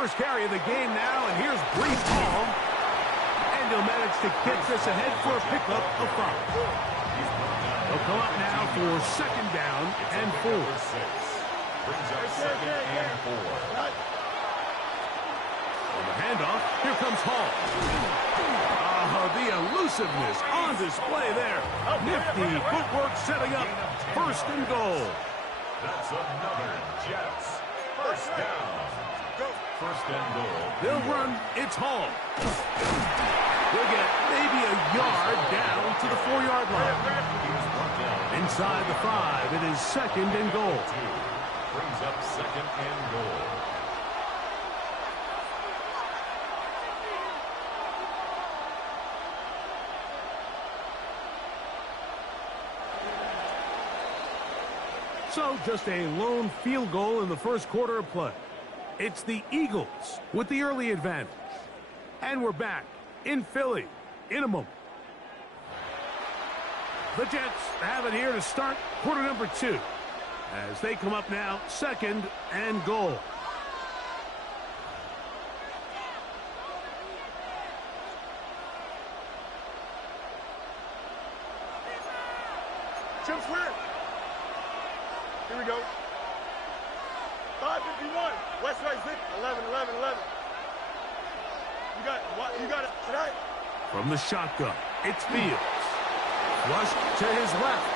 first carry of the game now, and here's Brees Hall. And he'll manage to get this ahead for a pickup of 5. They'll come up now for second down and 4. Brings up second and 4. On the handoff, here comes Hall. The elusiveness on display there. Nifty footwork setting up first and goal. That's another Jets. First down. First and goal. They'll run. It's Hall. They'll get maybe a yard down to the 4-yard line. Inside the 5, it is second and goal. Brings up second and goal. So just a lone field goal in the first quarter of play. It's the Eagles with the early advantage. And we're back in Philly in a moment. The Jets have it here to start quarter number 2 as they come up now second and goal. Jump clear. Here we go. 551. West right zip. 11, 11, 11. You got it tonight. From the shotgun, it's Fields. Flush to his left.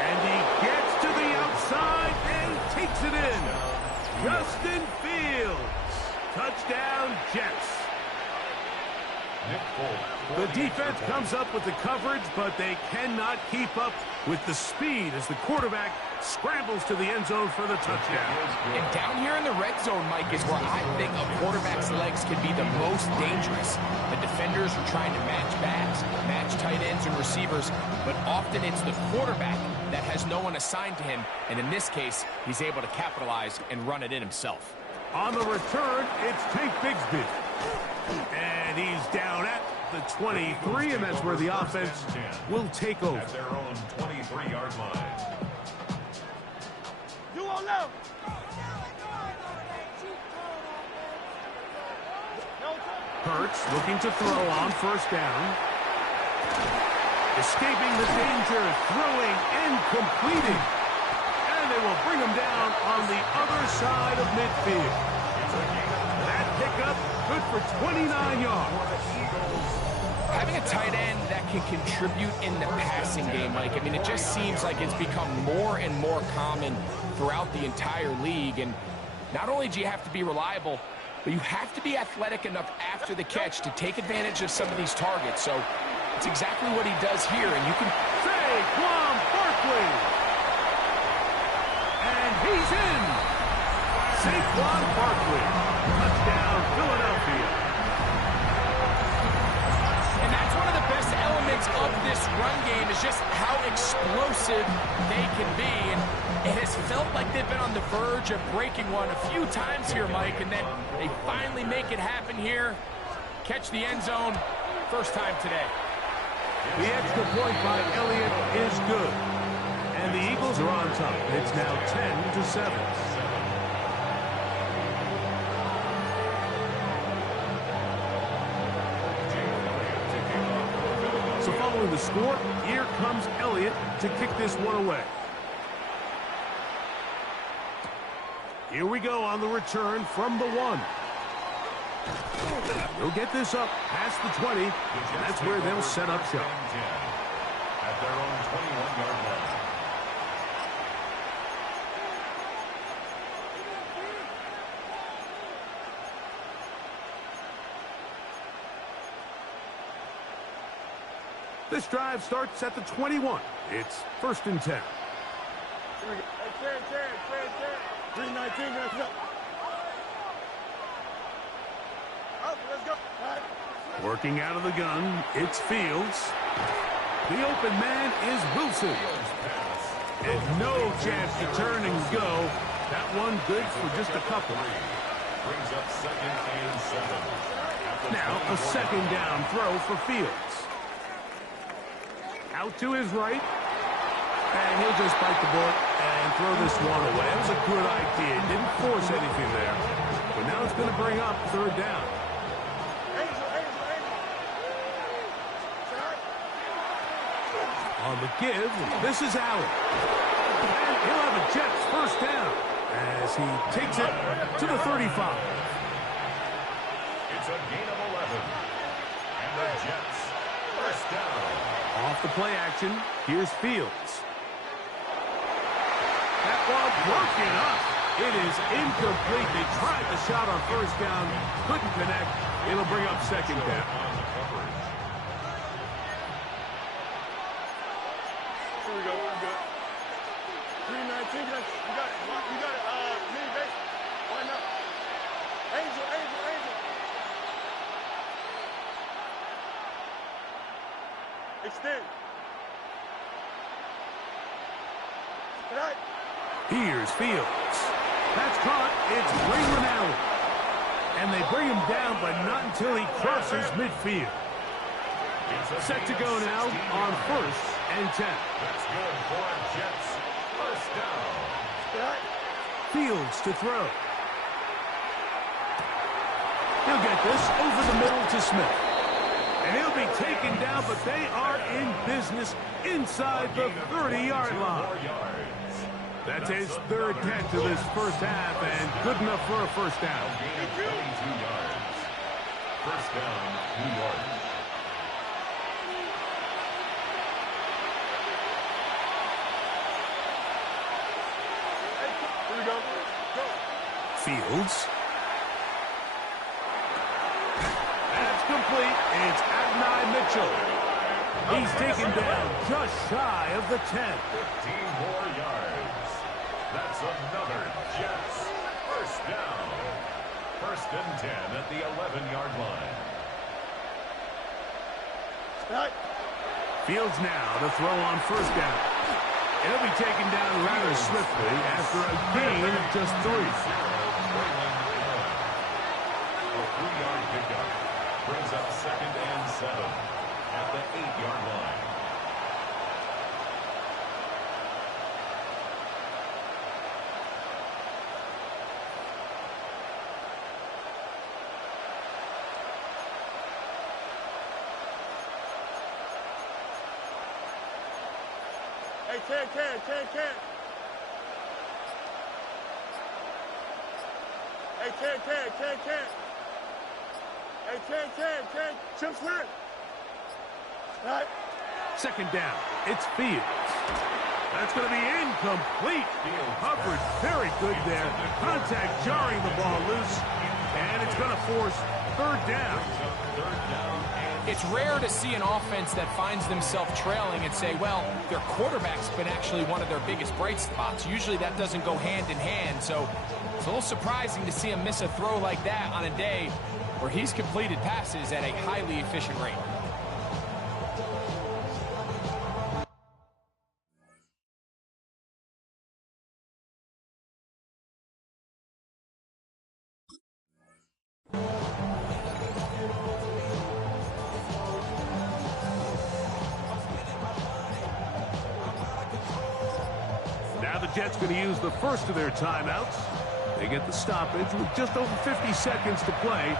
And he gets to the outside and takes it in. Justin Fields. Touchdown, Jets. The defense comes up with the coverage, but they cannot keep up with the speed as the quarterback scrambles to the end zone for the touchdown. And down here in the red zone, Mike, is where I think a quarterback's legs can be the most dangerous. The defenders are trying to match backs, match tight ends and receivers, but often it's the quarterback that has no one assigned to him, and in this case, he's able to capitalize and run it in himself. On the return, it's Tank Bigsby. And he's down at the 23, and that's where the offense will take over. At their own 23-yard line. You all know. Hurts looking to throw on first down. Escaping the danger, throwing and completing. And they will bring him down on the other side of midfield. That pickup, good for 29 yards. Having a tight end that can contribute in the passing game, Mike, I mean, it just seems like it's become more and more common throughout the entire league. And not only do you have to be reliable, but you have to be athletic enough after the catch to take advantage of some of these targets. So it's exactly what he does here, and you can... Saquon Barkley! And he's in! Saquon Barkley. Touchdown, Philadelphia. And that's one of the best elements of this run game is just how explosive they can be. And it has felt like they've been on the verge of breaking one a few times here, Mike, and then they finally make it happen here. Catch the end zone, first time today. The extra point by Elliott is good. And the Eagles are on top. It's now 10-7. So following the score, here comes Elliott to kick this one away. Here we go on the return from the 1. They'll get this up past the 20, and that's where they'll set up shop. At their own 21-yard line. This drive starts at the 21. It's first and 10. Here we go. Hey, Terry. 319, let's go. Let's go. Right. Working out of the gun, it's Fields. The open man is Wilson. And no chance to turn and go. That one good for just a couple. Brings up second and 7. Now a second down throw for Fields. Out to his right. And he'll just bite the bullet and throw this one away. It was a good idea. Didn't force anything there. But now it's going to bring up third down. On the give, this is Allen. And he'll have a Jets first down as he takes it to the 35. It's a gain of 11. And the Jets first down. Off the play action, here's Fields. That ball broken up. It is incomplete. They tried the shot on first down, couldn't connect. It'll bring up second down. On the coverage. Here we go. We're good. 319. You got it. You got it. Mini base. Why not? Angel. Extend. Right. Here's Fields. That's caught. It's Braylon Allen. And they bring him down, but not until he crosses midfield. Set to go now on first and 10. That's good for Jets. First down. Right. Fields to throw. He'll get this over the middle to Smith. And he'll be taken down, but they are in business inside the 30-yard line. That's his third catch of this first half, and good enough for a first down. Gain of 22 yards. First down, New York. Here we go. Go. Fields. That's complete. It's Adonai Mitchell. He's taken down just shy of the 10. 15 more yards. That's another Jets first down. First and 10 at the 11-yard line. Right. Fields now to throw on first down. It'll be taken down rather swiftly after a gain of just 3. A 3-yard pickup brings up second and 7 at the 8-yard line. Hey, can. Hey, can. Hey, can. Chips lit. Right. Second down. It's Fields. That's going to be incomplete. Covered very good there. Contact jarring the ball loose. And it's going to force third down. It's rare to see an offense that finds themselves trailing and say, well, their quarterback's been actually one of their biggest bright spots. Usually that doesn't go hand in hand, so it's a little surprising to see him miss a throw like that on a day where he's completed passes at a highly efficient rate. Jets going to use the first of their timeouts. They get the stoppage with just over 50 seconds to play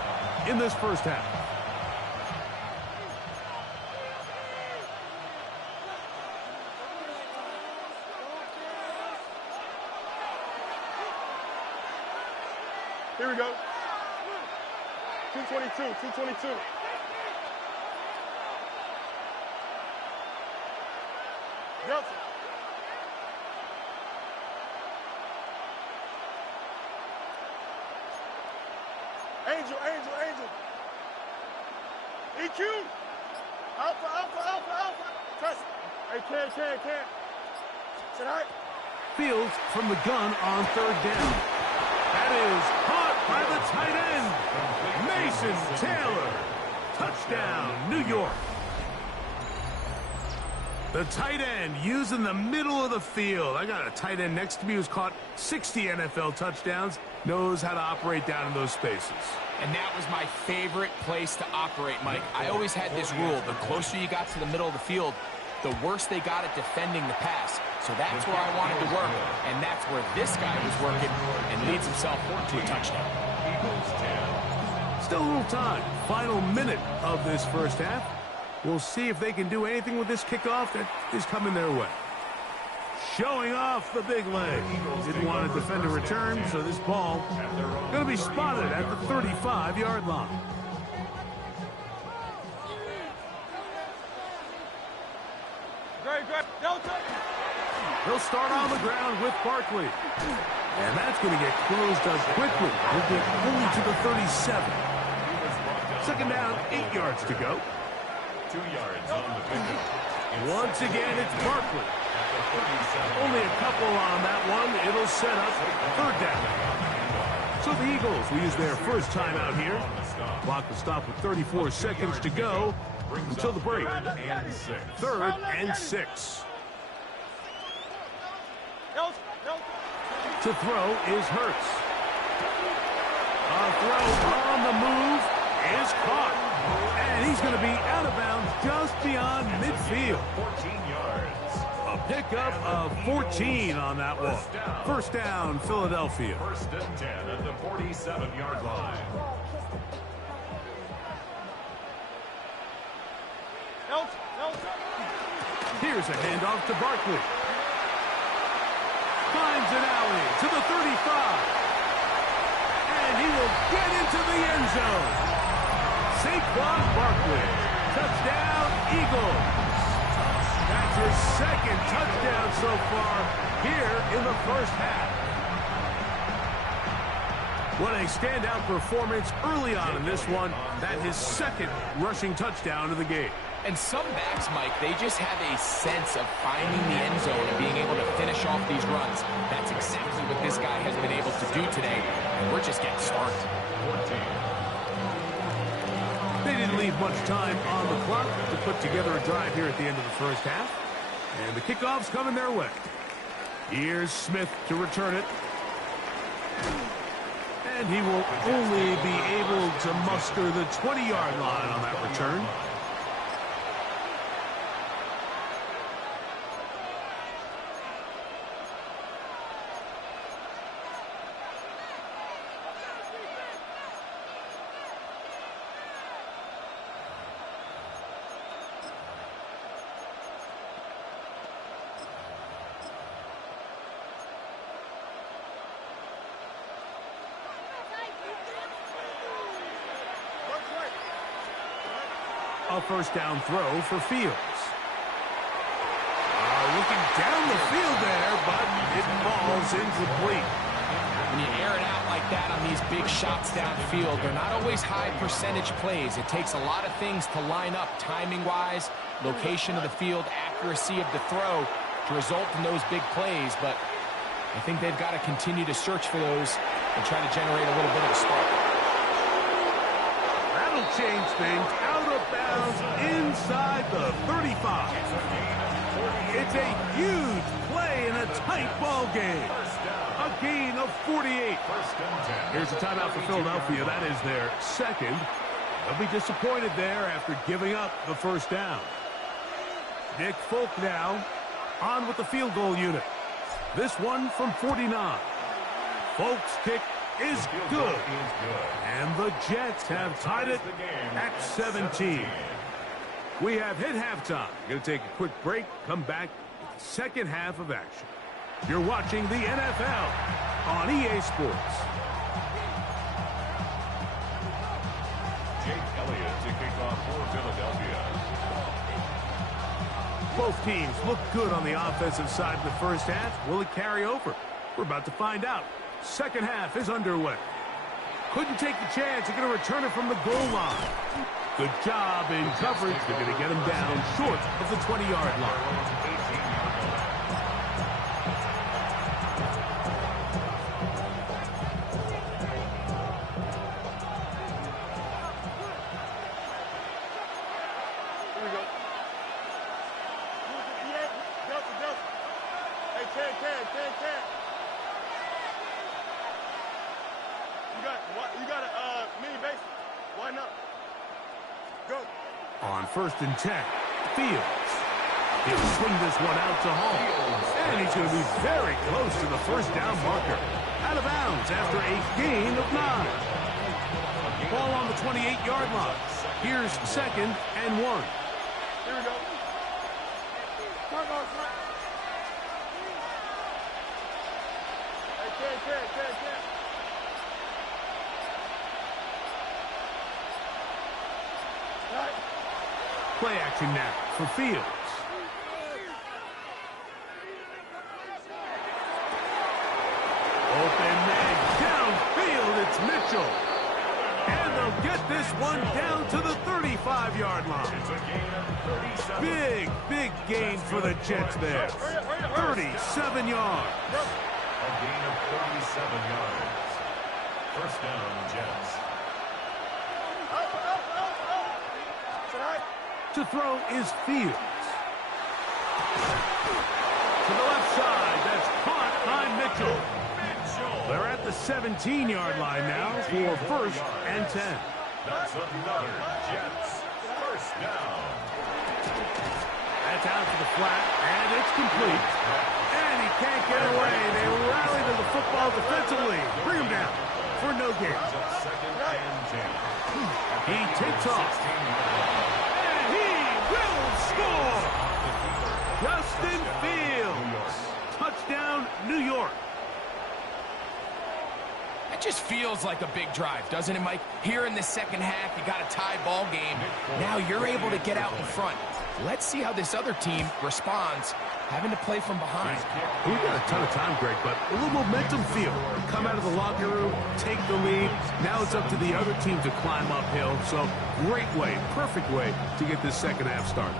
in this first half. Here we go. 222. Delta. Angel. EQ. Alpha. Test. Hey, can. Tonight. Fields from the gun on third down. That is caught by the tight end, Mason Taylor. Touchdown, New York. The tight end using the middle of the field. I got a tight end next to me who's caught 60 NFL touchdowns, knows how to operate down in those spaces. And that was my favorite place to operate, Mike. I always had this rule. The closer you got to the middle of the field, the worse they got at defending the pass. So that's where I wanted to work, and that's where this guy was working and leads himself to a touchdown. Eagles 10. Still a little time. Final minute of this first half. We'll see if they can do anything with this kickoff that is coming their way. Showing off the big leg. Didn't want to defend a return, so this ball going to be spotted at the 35-yard line. He'll start on the ground with Barkley. And that's going to get closed up quickly. He'll get only to the 37. Second down, 8 yards to go. 2 yards on the pickup. Once again, it's Barkley. Only a couple on that one. It'll set up third down. So the Eagles will use their first timeout here. Clock will stop with 34 seconds to go until the break. Third and 6. To throw is Hurts. A throw on the move is caught. And he's going to be out of bounds just beyond midfield. 14 yards. A pickup of 14 on that one. First down, Philadelphia. First and 10 at the 47-yard line. Here's a handoff to Barkley. Finds an alley to the 35. And he will get into the end zone. Saquon Barkley. Touchdown, Eagles. That's his second touchdown so far here in the first half. What a standout performance early on in this one. That his second rushing touchdown of the game. And some backs, Mike, they just have a sense of finding the end zone and being able to finish off these runs. That's exactly what this guy has been able to do today. And we're just getting started. 14. They didn't leave much time on the clock to put together a drive here at the end of the first half. And the kickoff's coming their way. Here's Smith to return it. And he will only be able to muster the 20-yard line on that return. A first down throw for Fields. Looking down the field there, but it falls incomplete. When you air it out like that on these big shots downfield, they're not always high percentage plays. It takes a lot of things to line up timing-wise, location of the field, accuracy of the throw to result in those big plays. But I think they've got to continue to search for those and try to generate a little bit of a spark. That'll change things. Out of bounds inside the 35. It's a huge play in a tight ball game. A gain of 48. Here's a timeout for Philadelphia. That is their second. They'll be disappointed there after giving up the first down. Nick Folk now on with the field goal unit. This one from 49. Folk's kick is good. And the Jets have tied it at 17. We have hit halftime. Going to take a quick break, come back with the second half of action. You're watching the NFL on EA Sports. Jake Elliott to kick off for Philadelphia. Both teams look good on the offensive side in the first half. Will it carry over? We're about to find out. Second half is underway. Couldn't take the chance. They're going to return it from the goal line. Good job in coverage. They're going to get him down short of the 20-yard line. On first and 10, Fields. He'll swing this one out to Hall. And he's going to be very close to the first down marker. Out of bounds after a gain of 9. Ball on the 28-yard line. Here's 2nd and 1. Here we go. Come on, front. Hey, Ken. Right. Play action now for Fields. Open man downfield, it's Mitchell. And they'll get this one down to the 35-yard line. Big gain for the Jets there. 37 yards. A gain of 37 yards. First down, Jets. To throw is Fields. To the left side, that's caught by Mitchell. They're at the 17-yard line now for 1st and 10. That's another Jets first down. That's out to the flat, and it's complete. And he can't get away. They rally to the football defensively. Bring him down for no gain. Second and 10. He takes off. And he will score. Justin Fields. Touchdown, New York. It just feels like a big drive, doesn't it, Mike? Here in the second half, you got a tie ball game. Now you're able to get out in front. Let's see how this other team responds, having to play from behind. We've got a ton of time, Greg, but a little momentum feel. Come out of the locker room, take the lead. Now it's up to the other team to climb uphill. So great way, perfect way to get this second half started.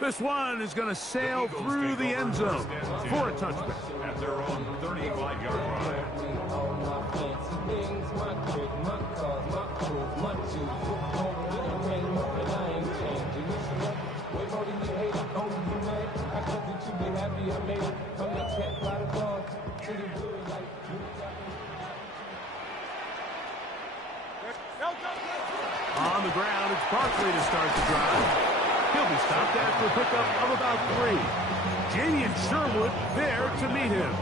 This one is going to sail through the end zone for a touchback. At their own 35-yard line. On the ground, it's Barkley to start the drive. He'll be stopped after a pickup of about 3. Jamie and Sherwood there to meet him.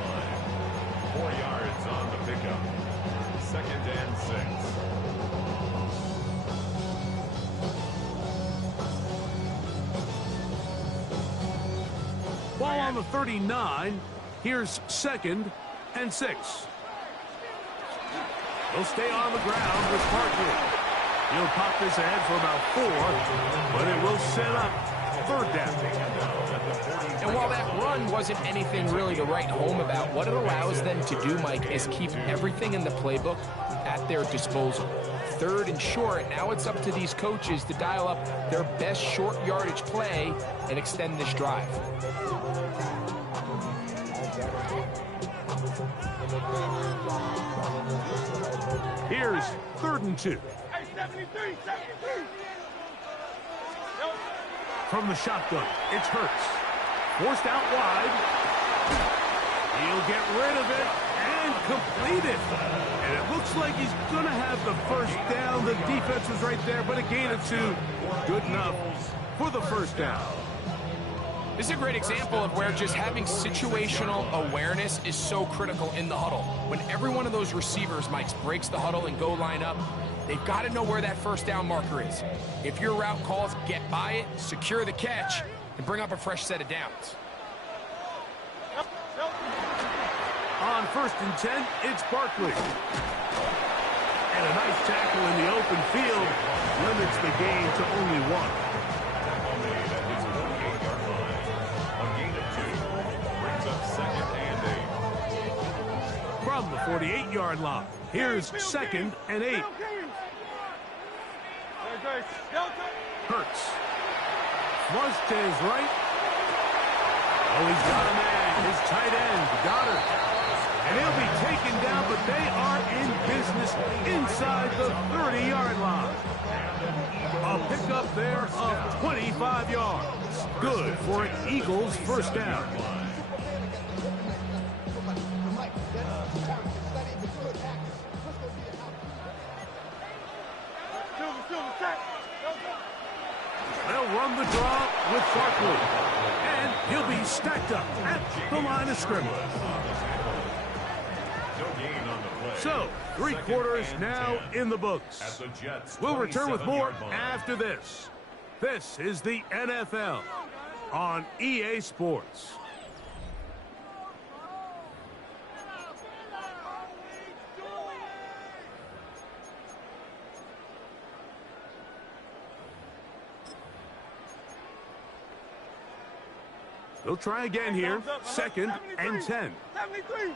4 yards on the pickup. 2nd and 6. Ball on the 39. Here's 2nd and 6. He'll stay on the ground with Barkley. He'll pop this ahead for about 4, but it will set up 3rd down. And while that run wasn't anything really to write home about, what it allows them to do, Mike, is keep everything in the playbook at their disposal. 3rd and short, now it's up to these coaches to dial up their best short yardage play and extend this drive. Here's 3rd and 2. 73. From the shotgun, it's Hurts. Forced out wide. He'll get rid of it and complete it. And it looks like he's going to have the first down. The defense was right there, but a gain of 2. Good enough for the first down. This is a great example of where just having situational awareness is so critical in the huddle. When every one of those receivers, Mike, breaks the huddle and go line up, they've got to know where that first down marker is. If your route calls, get by it, secure the catch, and bring up a fresh set of downs. On 1st and 10, it's Barkley. And a nice tackle in the open field limits the gain to only 1. From the 48-yard line, here's 2nd and 8. Hurts. Flush to his right. Oh, he's got a man. His tight end, Goddard. And he'll be taken down, but they are in business inside the 30-yard line. A pickup there of 25 yards. Good for an Eagles first down. They'll run the draw with Barkley. And he'll be stacked up at the line of scrimmage. No gain on the play. So, 3 quarters now 10 in the books. At the Jets' We'll return with more 27-yard line. after this. This is the NFL on EA Sports. They'll try again here. 2nd and 10. 73.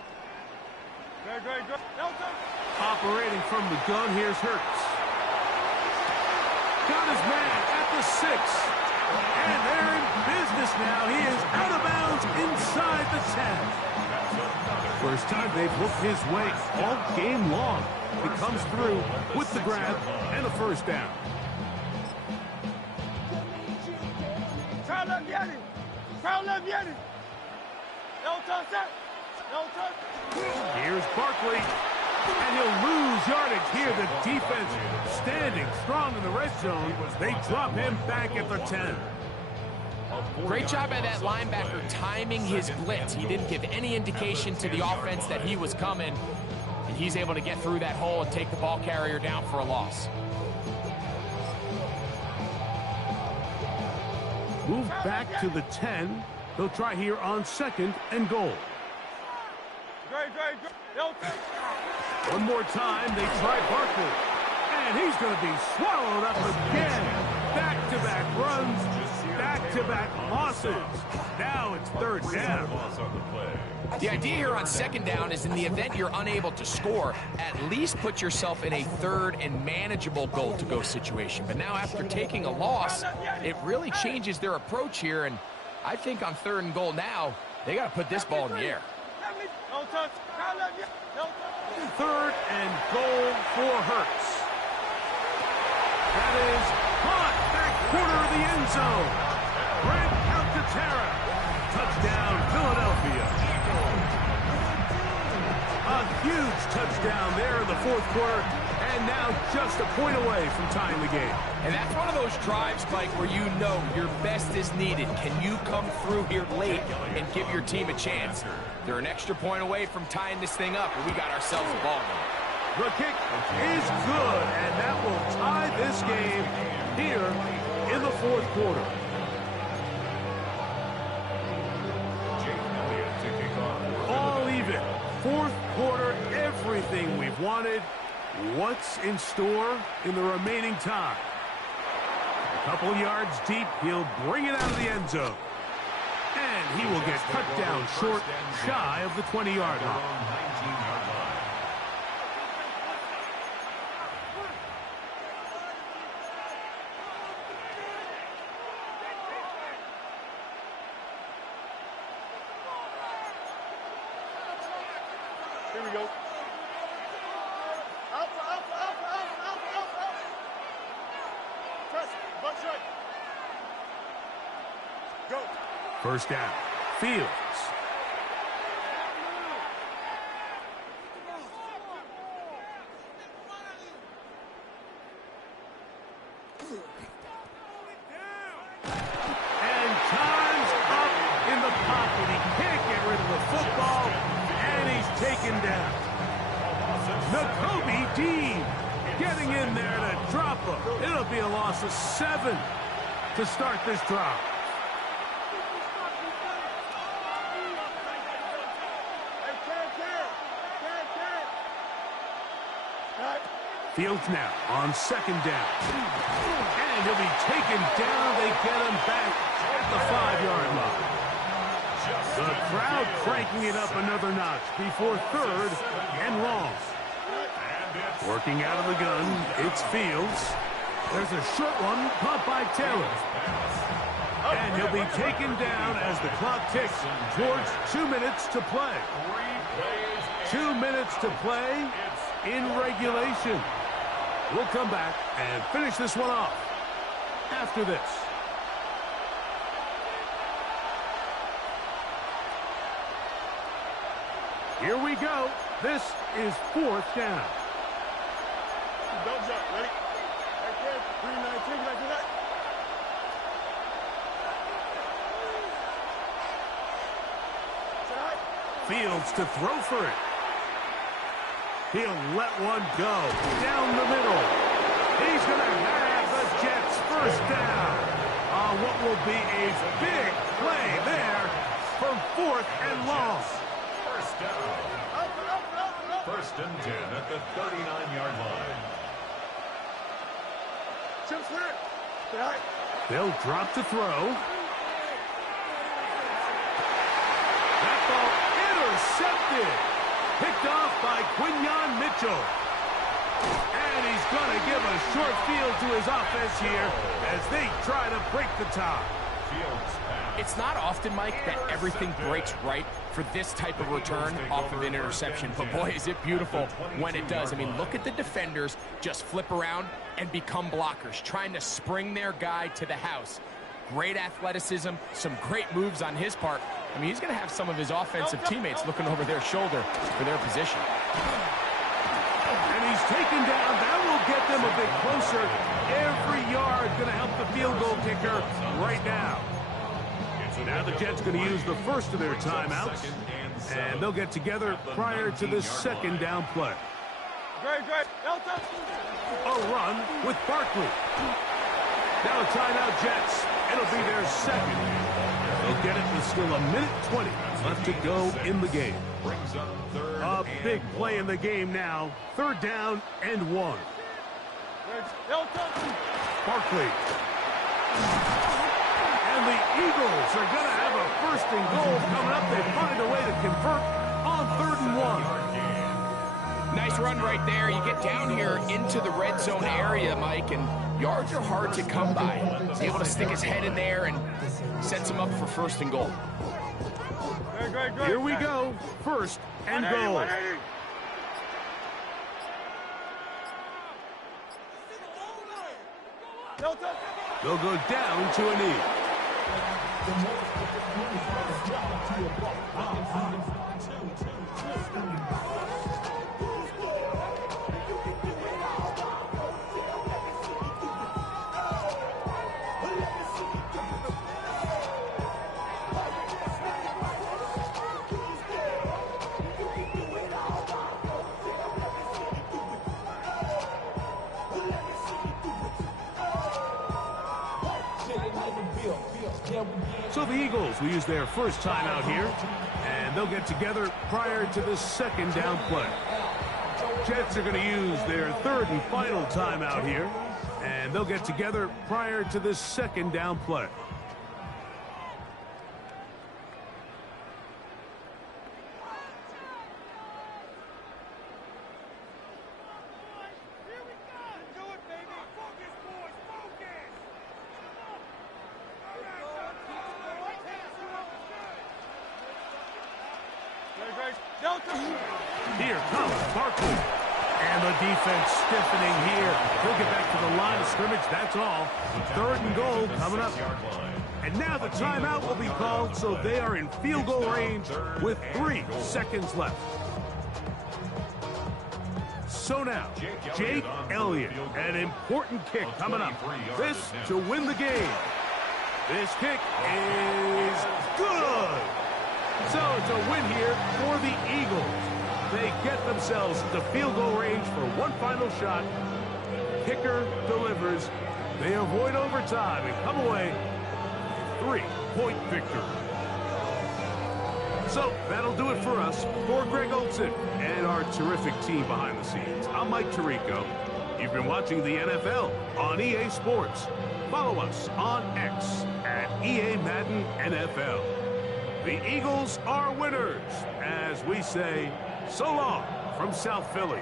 Great. Operating from the gun, here's Hurts. Got his man at the 6. And they're in business now. He is out of bounds inside the 10. First time they've looked his way all game long. He comes through with the grab and a first down. Here's Barkley, and he'll lose yardage here. The defense standing strong in the red zone. They drop him back at the 10. Great job by that linebacker timing his blitz. He didn't give any indication to the offense that he was coming, and he's able to get through that hole and take the ball carrier down for a loss. Move back to the 10. They'll try here on 2nd and goal. One more time, they try Barkley. And he's going to be swallowed up again. Back-to-back runs, back-to-back losses. Now it's 3rd down. The idea here on 2nd down is in the event you're unable to score, at least put yourself in a 3rd and manageable goal-to-go situation. But now after taking a loss, it really changes their approach here. And I think on 3rd and goal now, they got to put this ball in the air. 3rd and goal for Hurts. That is caught back corner of the end zone. Grant out to Terra. Touchdown, Philadelphia. A huge touchdown there in the 4th quarter, and now just a point away from tying the game. And that's one of those drives, Mike, where you know your best is needed. Can you come through here late and give your team a chance? They're an extra point away from tying this thing up, and we got ourselves a ball game. The kick is good, and that will tie this game here in the 4th quarter. All even. 4th quarter, everything we've wanted. What's in store in the remaining time? A couple yards deep, he'll bring it out of the end zone. And he will get cut down short, shy of the 20-yard line. Here we go. Up. Press, butt shot. Go. First down. Fields. And time's up in the pocket. He can't get rid of the football, and he's taken down. Nakobe Dean getting in there to drop him. It'll be a loss of 7 to start this drive. Fields now on 2nd down. And he'll be taken down. They get him back at the 5-yard line. The crowd cranking it up another notch before 3rd and long. Working out of the gun, it's Fields. There's a short one caught by Taylor. And he'll be taken down as the clock ticks towards 2 minutes to play. 2 minutes to play in regulation. We'll come back and finish this one off after this. Here we go. This is 4th down. Don't jump. Ready? Right there. 319. Like that. Fields to throw for it. He'll let one go down the middle. He's going to have the Jets first down on what will be a big play there for 4th and long. First down. First and 10 at the 39-yard line. Chip's clear. They'll drop to throw. That ball intercepted. Picked off by Quinyon Mitchell. And he's going to give a short field to his offense here as they try to break the tie. It's not often, Mike, that everything breaks right for this type of return off of an interception. But boy, is it beautiful when it does. I mean, look at the defenders just flip around and become blockers, trying to spring their guy to the house. Great athleticism, some great moves on his part. I mean, he's going to have some of his offensive teammates looking over their shoulder for their position. And he's taken down. That will get them a bit closer. Every yard going to help the field goal kicker right now. Now the Jets going to use the first of their timeouts, and they'll get together prior to the second down play. Great. A run with Barkley. Now a timeout, Jets. It'll be their second. They'll get it with still a minute 20 left to go in the game. A big play in the game now. 3rd down and 1. Barkley. And the Eagles are going to have a 1st and goal coming up. They find a way to convert on 3rd and 1. Nice run right there. You get down here into the red zone area, Mike, and yards are hard to come by. He's able to stick his head in there and sets him up for 1st and goal. Here we go. 1st and goal. They'll go down to a knee. So the Eagles will use their first timeout here, and they'll get together prior to the second down play. Jets are going to use their 3rd and final timeout here, and they'll get together prior to the second down play. Here comes Barkley. And the defense stiffening here. He'll get back to the line of scrimmage, that's all. 3rd and goal coming up. And now the timeout will be called, so they are in field goal range with 3 seconds left. So now, Jake Elliott, an important kick coming up. This to win the game. This kick is good. So it's a win here for the Eagles. They get themselves into field goal range for one final shot. Kicker delivers. They avoid overtime and come away 3-point victory. So that'll do it for us. For Greg Olson and our terrific team behind the scenes, I'm Mike Tirico. You've been watching the NFL on EA Sports. Follow us on X at EA Madden NFL. The Eagles are winners, as we say, so long from South Philly.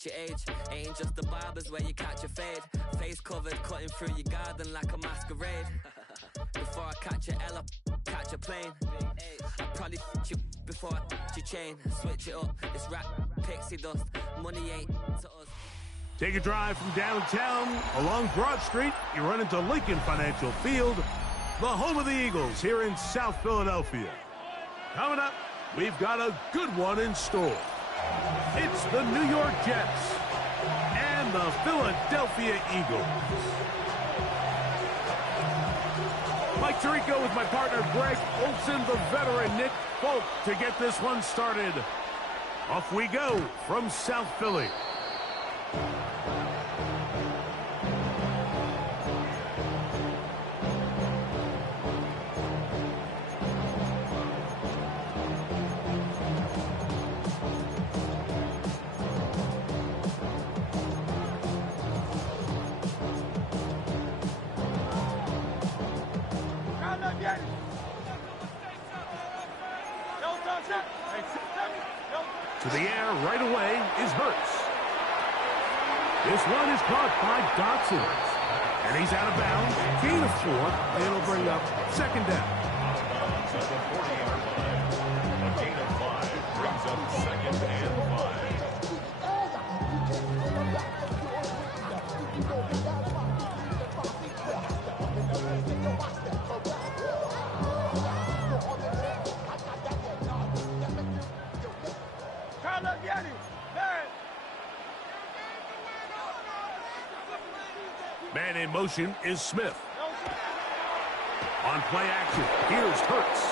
H2H ain't just the barbers where you catch a fade. Face covered, cutting through your garden like a masquerade. Before I catch a L, I catch a plane. I probably you before I your chain. Switch it up, it's rap, pixie dust. Money ain't to us. Take a drive from downtown along Broad Street. You run into Lincoln Financial Field, the home of the Eagles here in South Philadelphia. Coming up, we've got a good one in store. It's the New York Jets and the Philadelphia Eagles. Mike Tirico with my partner Greg Olson, the veteran Nick Folk to get this one started. Off we go from South Philly. To the air right away is Hurts. This one is caught by Dotson. And he's out of bounds. Gain of 4, and it'll bring up second down. To the 40-yard line. A gain of 5 brings up second and 5. Man in motion is Smith. On play action, here's Hurts.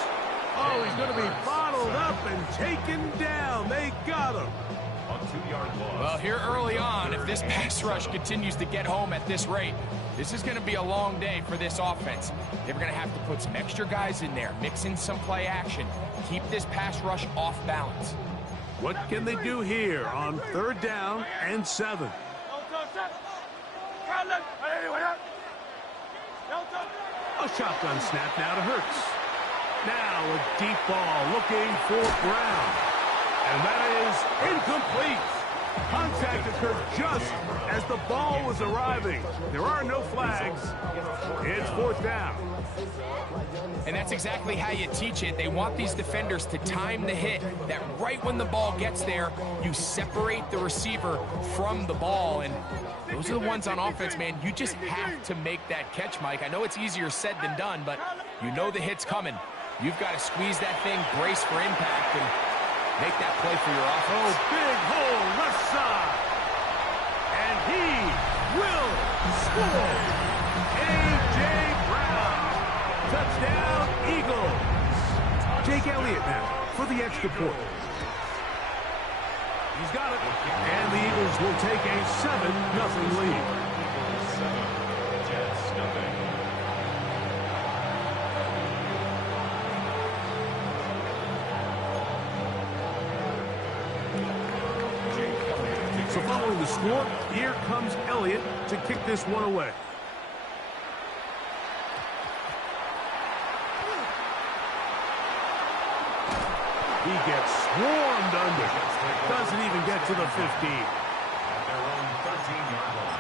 Oh, he's going to be bottled up and taken down. They got him. A 2-yard loss. Well, here early on, if this pass rush continues to get home at this rate, this is going to be a long day for this offense. They're going to have to put some extra guys in there, mix in some play action, keep this pass rush off balance. What can they do here on 3rd down and 7? A shotgun snap now to Hurts. Now a deep ball looking for Brown. And that is incomplete. Contact occurred just as the ball was arriving. There are no flags. It's 4th down. And that's exactly how you teach it. They want these defenders to time the hit, that right when the ball gets there, you separate the receiver from the ball. And those are the ones on offense, man. You just have to make that catch, Mike. I know it's easier said than done, but you know the hit's coming. You've got to squeeze that thing, brace for impact, and make that play for your offense. Oh, big hole left side. And he will score. A.J. Brown. Touchdown, Eagles. Jake Elliott now for the extra point. He's got it. And the Eagles will take a 7-0 lead. 7, Jets nothing. So following the score, here comes Elliott to kick this one away. He gets swarmed under. Doesn't even get to the 15. At their own 13-yard line.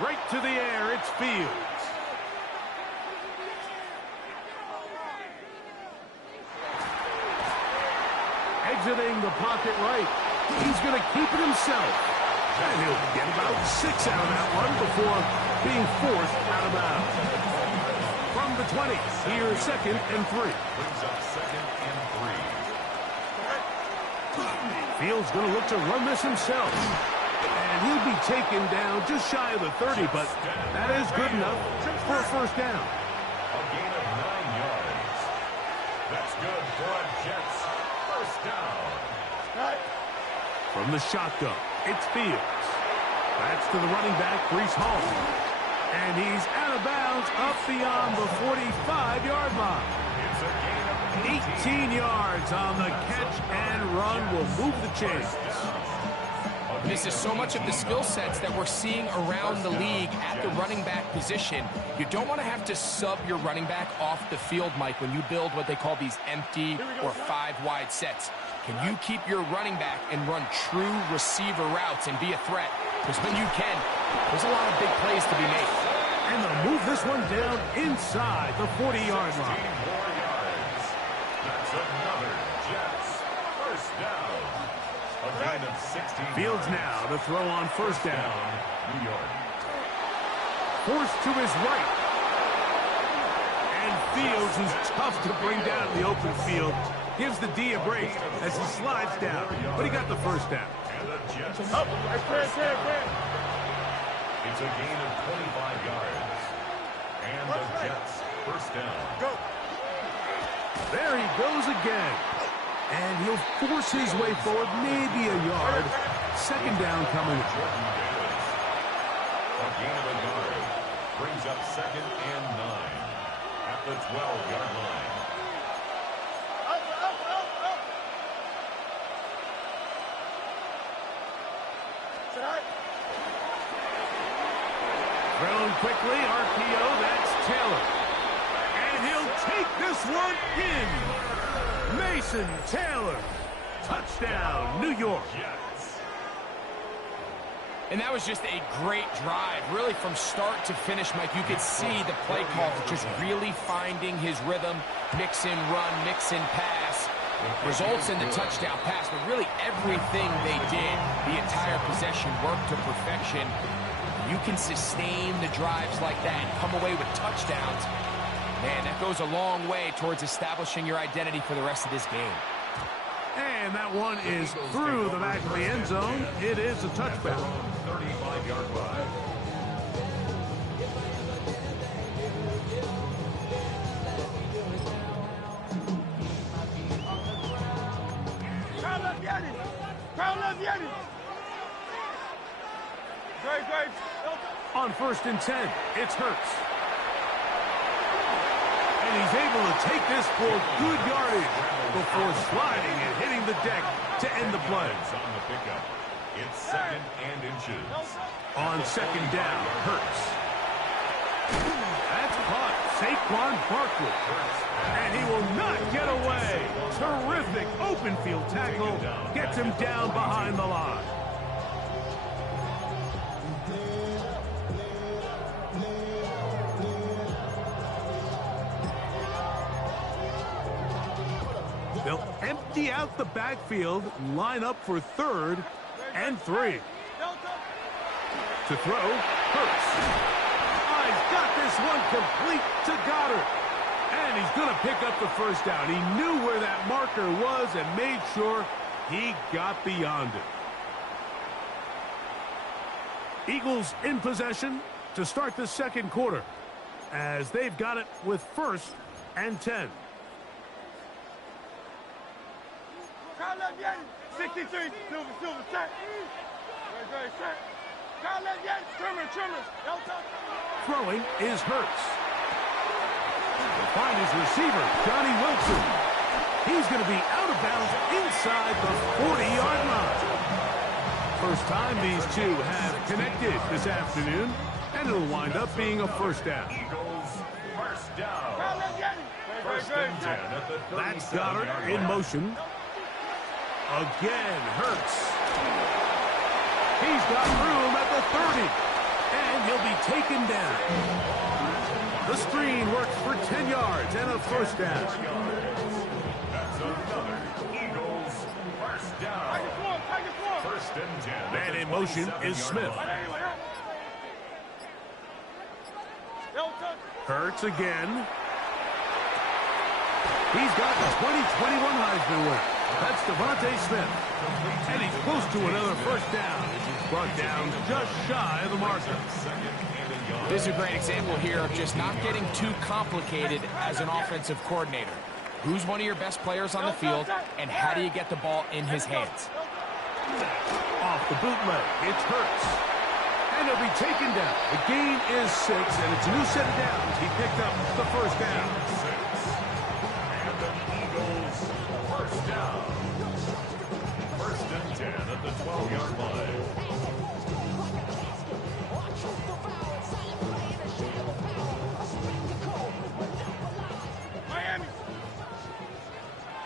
Right to the air, it's Fields. Exiting the pocket right. He's going to keep it himself. And he'll get about 6 out of that one before being forced out of bounds. From the 20, here's 2nd and 3. Brings up 2nd and 3. Fields going to look to run this himself. And he'll be taken down just shy of the 30, but that is good enough for a 1st down. A gain of 9 yards. That's good for a Jets 1st down. From the shotgun, it's Fields. That's to the running back, Breece Hall. And he's out of bounds up beyond the 45-yard line. 18 yards on the catch and run will move the chains. This is so much of the skill sets that we're seeing around the league at the running back position. You don't want to have to sub your running back off the field, Mike, when you build what they call these empty or 5-wide sets. Can you keep your running back and run true receiver routes and be a threat? Because when you can, there's a lot of big plays to be made. And they'll move this one down inside the 40-yard line. That's another Jets first down. A gain of 16. Fields now to throw on first down. New York. Forced to his right. And Fields, who's tough to bring down in the open field, gives the D a break as he slides down. But he got the first down. And the Jets. Up. It's a gain of 25 yards. And the Jets first down. Go. There he goes again. And he'll force his way forward, maybe a yard. Second down coming. Jordan Davis. A gain of a yard. Brings up 2nd and 9. At the 12-yard line. Up. Sit high. Thrown quickly, RPO, that's Taylor. And he'll take this one in. Mason Taylor. Touchdown, New York. Jets. And that was just a great drive, really from start to finish, Mike. You could see the play call just really finding his rhythm, mix in run, mix in pass. Results in the touchdown pass, but really everything they did, the entire possession worked to perfection. You can sustain the drives like that and come away with touchdowns. Man, that goes a long way towards establishing your identity for the rest of this game. And that one is through the back of the end zone. It is a touchback. 35-yard line. Crown left, Yeti. Great. On 1st and 10, it's Hurts. And he's able to take this for good yardage before sliding and hitting the deck to end the play. On the pickup. It's 2nd and inches. On 2nd down, Hurts. That's caught. Saquon Barkley. And he will not get away. Terrific open field tackle. Gets him down behind the line. They'll empty out the backfield, line up for 3rd and 3. To throw, Hurts. Oh, he's got this one complete to Goddard. And he's going to pick up the first down. He knew where that marker was and made sure he got beyond it. Eagles in possession to start the 2nd quarter as they've got it with 1st and 10. 63, silver, set. Great, set. Trimmer. Throwing is Hurts. He'll find his receiver, Johnny Wilson. He's going to be out of bounds inside the 40-yard line. First time these two have connected this afternoon, and it'll wind up being a first down. Eagles first down. First and 10 at the 37-yard line. That's Goddard in motion. Again, Hurts. He's got room at the 30, and he'll be taken down. The screen works for 10 yards and a first down. That's another Eagles first down. First and 10. Man in motion is Smith. Hurts again. He's got the 2021 Heisman winner. That's Devontae Smith. And he's close to another first down. He's brought down just shy of the marker. This is a great example here of just not getting too complicated as an offensive coordinator. Who's one of your best players on the field, and how do you get the ball in his hands? Off the bootleg, it's Hurts. And he'll be taken down. The gain is 6, and it's a new set of downs. He picked up the first down. 6. And the Eagles first down. First and 10 at the 12-yard line. Miami.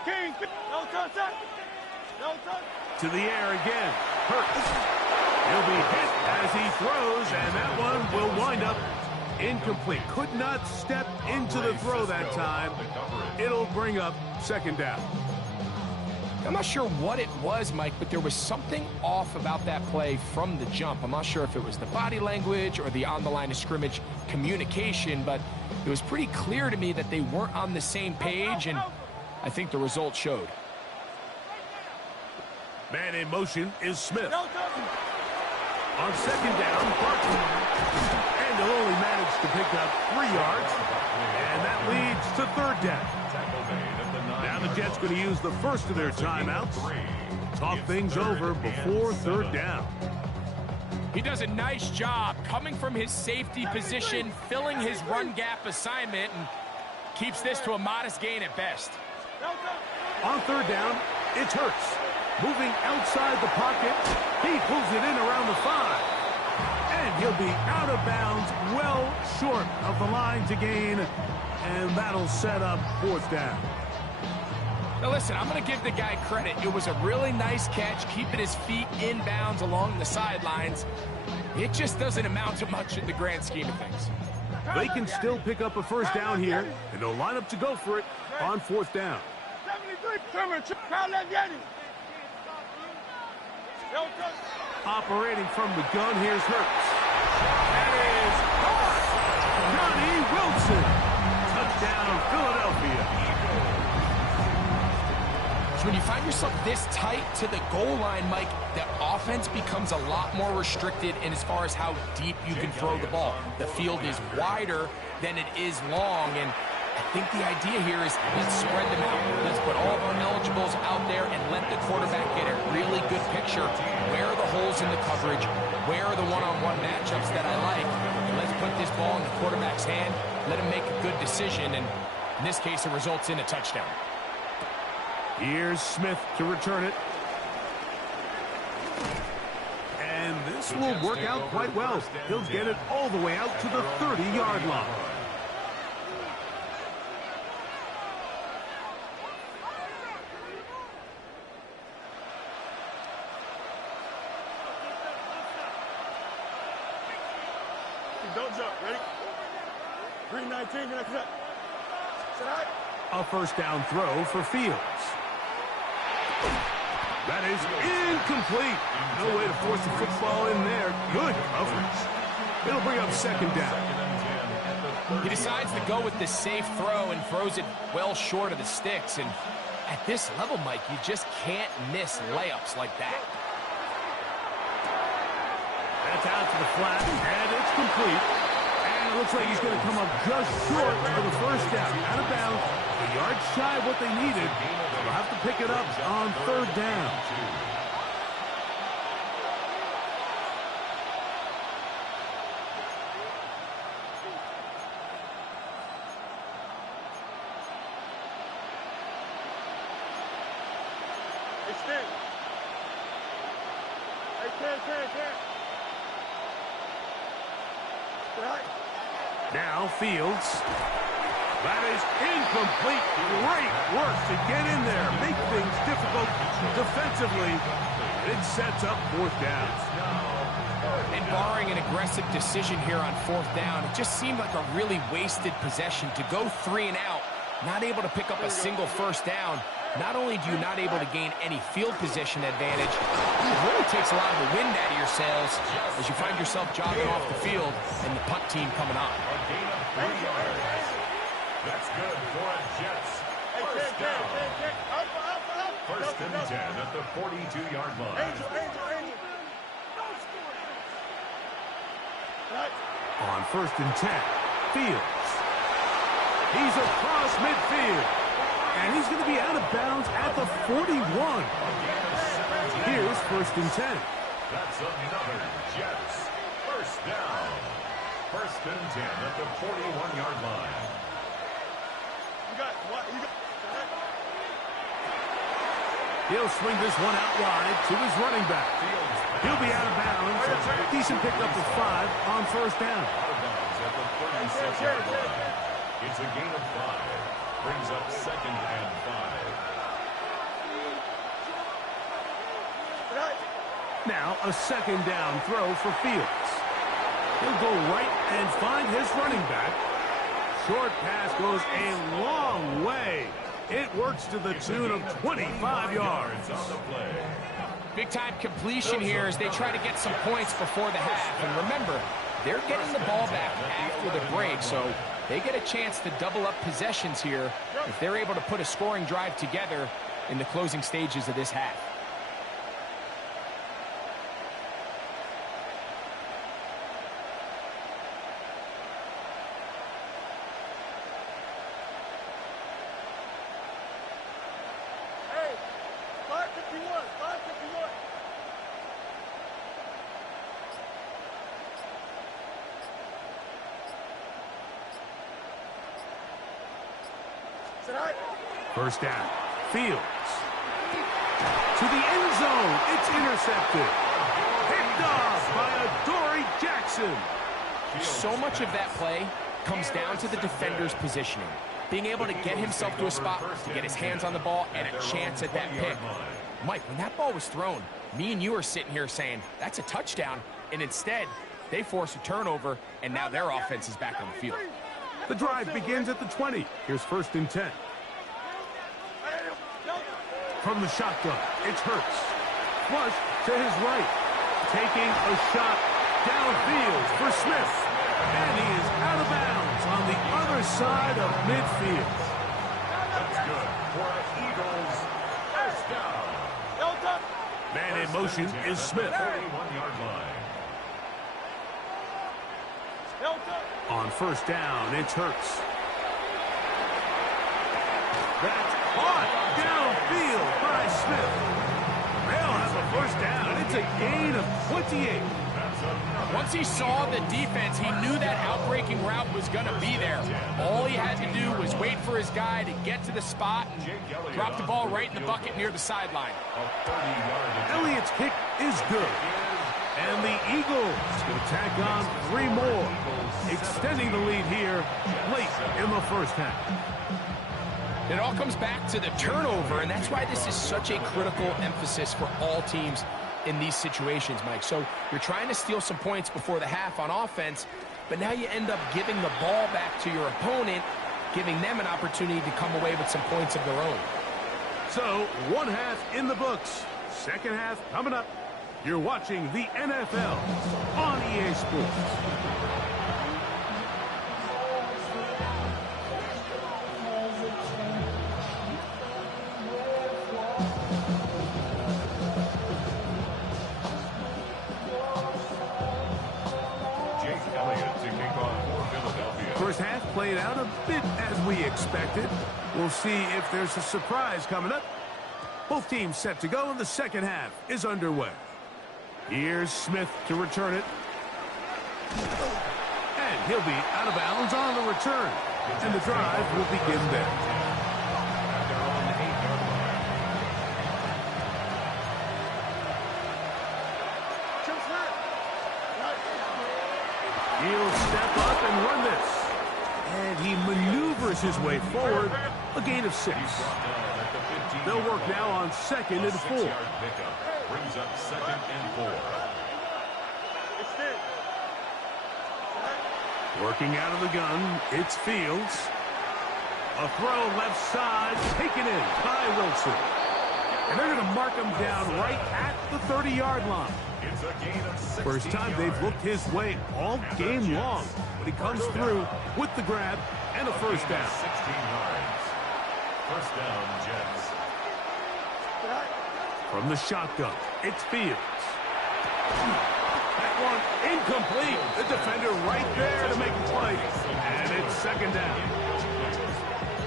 King. No contact. No touch. To the air again. Hurts. He'll be hit as he throws, and that one will wind up incomplete. Could not step into the throw that time. It'll bring up second down. I'm not sure what it was, Mike, but there was something off about that play from the jump. I'm not sure if it was the body language or the on-the-line of scrimmage communication, but it was pretty clear to me that they weren't on the same page, and I think the result showed. Man in motion is Smith. No touch. On second down, Barkley. And they'll only manage to pick up 3 yards. And that leads to third down. Now the Jets going to use the first of their timeouts. Talk things over before third down. He does a nice job coming from his safety position, filling his run gap assignment, and keeps this to a modest gain at best. On third down, it's Hurts. Moving outside the pocket, he pulls it in around the 5. And he'll be out of bounds, well short of the line to gain, and that'll set up fourth down. Now listen, I'm going to give the guy credit. It was a really nice catch, keeping his feet in bounds along the sidelines. It just doesn't amount to much in the grand scheme of things. They can still pick up a first down here, and they'll line up to go for it on fourth down. 73, Kyle Leviani. No touch. Operating from the gun, here's Hurts. That is Johnny Wilson. Touchdown, Philadelphia. So when you find yourself this tight to the goal line, Mike, the offense becomes a lot more restricted in as far as how deep you can throw the ball. The field is wider than it is long, and I think the idea here is let's spread them out. Let's put all of our eligibles out there and let the quarterback get a really good picture. Where are the holes in the coverage? Where are the one-on-one matchups that I like? And let's put this ball in the quarterback's hand. Let him make a good decision, and in this case, it results in a touchdown. Here's Smith to return it. And this will work out quite well. He'll get it all the way out to the 30-yard line. Don't jump. Ready? 319. Can I cut? Sit high. A first down throw for Fields. That is incomplete. No way to force the football in there. Good coverage. It'll bring up second down. He decides to go with the safe throw and throws it well short of the sticks. And at this level, Mike, you just can't miss layups like that. That's out to the flat, and it's complete. And it looks like he's going to come up just short for the first down. Out of bounds, a yard shy of what they needed. They'll have to pick it up on third down. Extend. Hey, can. Now Fields. That is incomplete. Great work to get in there. Make things difficult defensively. It sets up fourth down. And barring an aggressive decision here on fourth down, it just seemed like a really wasted possession to go 3 and out, not able to pick up a single first down. Not only do you not able to gain any field position advantage, it really takes a lot of the wind out of your sails as you find yourself jogging off the field and the punt team coming on. A gain of 3 yards. That's good for a Jets. First down. First and 10 at the 42-yard line. Angel. On first and 10, Fields. He's across midfield. And he's going to be out of bounds at the 41. Here's 1st and 10. That's another Jets. First down. 1st and 10 at the 41-yard line. You got what? You got. He'll swing this one out wide to his running back. He'll be out of bounds. Decent pickup of 5 on 1st down. Out of bounds at the 36-yard line. It's a gain of 5. Brings up 2nd and 5. Now a 2nd down throw for Fields. He'll go right and find his running back. Short pass goes a long way. It works to the tune of 25 yards. Big-time completion here as they try to get some points before the half. And remember, they're getting the ball back after the break, so they get a chance to double up possessions here if they're able to put a scoring drive together in the closing stages of this half. First down. Fields. To the end zone. It's intercepted. Picked off by Adoree Jackson. So much of that play comes down to the defender's positioning. Being able to get himself to a spot, to get his hands on the ball, and a chance at that pick. Mike, when that ball was thrown, me and you are sitting here saying, that's a touchdown. And instead, they force a turnover, and now their offense is back on the field. The drive begins at the 20. Here's 1st and 10. From the shotgun, it's Hurts. Flush to his right. Taking a shot downfield for Smith. And he is out of bounds on the other side of midfield. That's good for an Eagles first down. Man in motion is Smith. 41-yard line. On 1st down, it's Hurts. That's caught downfield by Smith. They'll have a 1st down. It's a gain of 28. Once he saw the defense, he knew that outbreaking route was going to be there. All he had to do was wait for his guy to get to the spot and drop the ball right in the bucket near the sideline. Elliott's kick is good. And the Eagles will tack on 3 more, extending the lead here late in the 1st half. It all comes back to the turnover, and that's why this is such a critical emphasis for all teams in these situations, Mike. So you're trying to steal some points before the half on offense, but now you end up giving the ball back to your opponent, giving them an opportunity to come away with some points of their own. So 1 half in the books. 2nd half coming up. You're watching the NFL on EA Sports. First half played out a bit as we expected. We'll see if there's a surprise coming up. Both teams set to go, and the 2nd half is underway. Here's Smith to return it. And he'll be out of bounds on the return. And the drive will begin there. He'll step up and run this. And he maneuvers his way forward. A gain of 6. They'll work now on 2nd and 4. Brings up 2nd and 4. Working out of the gun, it's Fields. A throw left side, taken in by Wilson. And they're going to mark him down right at the 30-yard line. It's a gain of 16 First time they've looked his way all game long. But he comes through with the grab and a 1st down. 16 yards. First down, Jets. From the shotgun, it's Fields. That one incomplete. The defender right there to make the play. And it's 2nd down.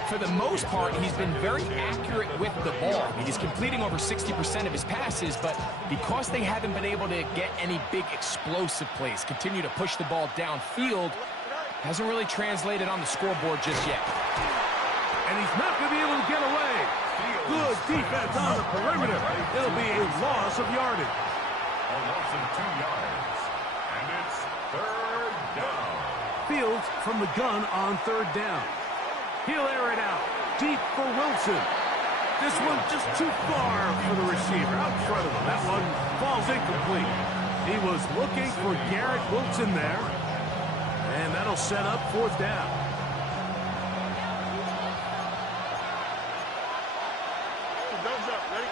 for the most part, he's been very accurate with the ball. I mean, he's completing over 60% of his passes, but because they haven't been able to get any big explosive plays, continue to push the ball downfield, hasn't really translated on the scoreboard just yet. And he's not going to be able to get away. Good defense on the perimeter. It'll be a loss of yardage. A loss of 2 yards. And it's third down. Fields from the gun on third down. He'll air it out. Deep for Wilson. This one just too far for the receiver. Out in front of him. That one falls incomplete. He was looking for Garrett Wilson there. And that'll set up fourth down. Thumbs up, ready?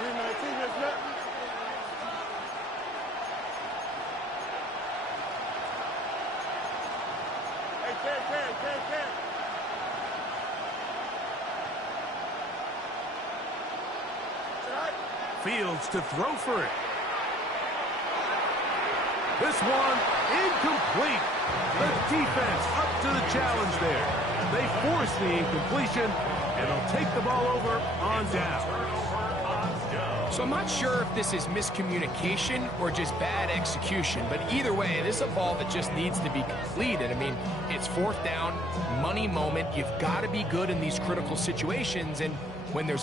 319, let's go. Hey, Ken. Fields to throw for it. This one incomplete. The defense up to the challenge there. They force the incompletion, and they'll take the ball over on down. So I'm not sure if this is miscommunication or just bad execution, but either way, this is a ball that just needs to be completed. I mean, it's fourth down, money moment. You've got to be good in these critical situations, and when there's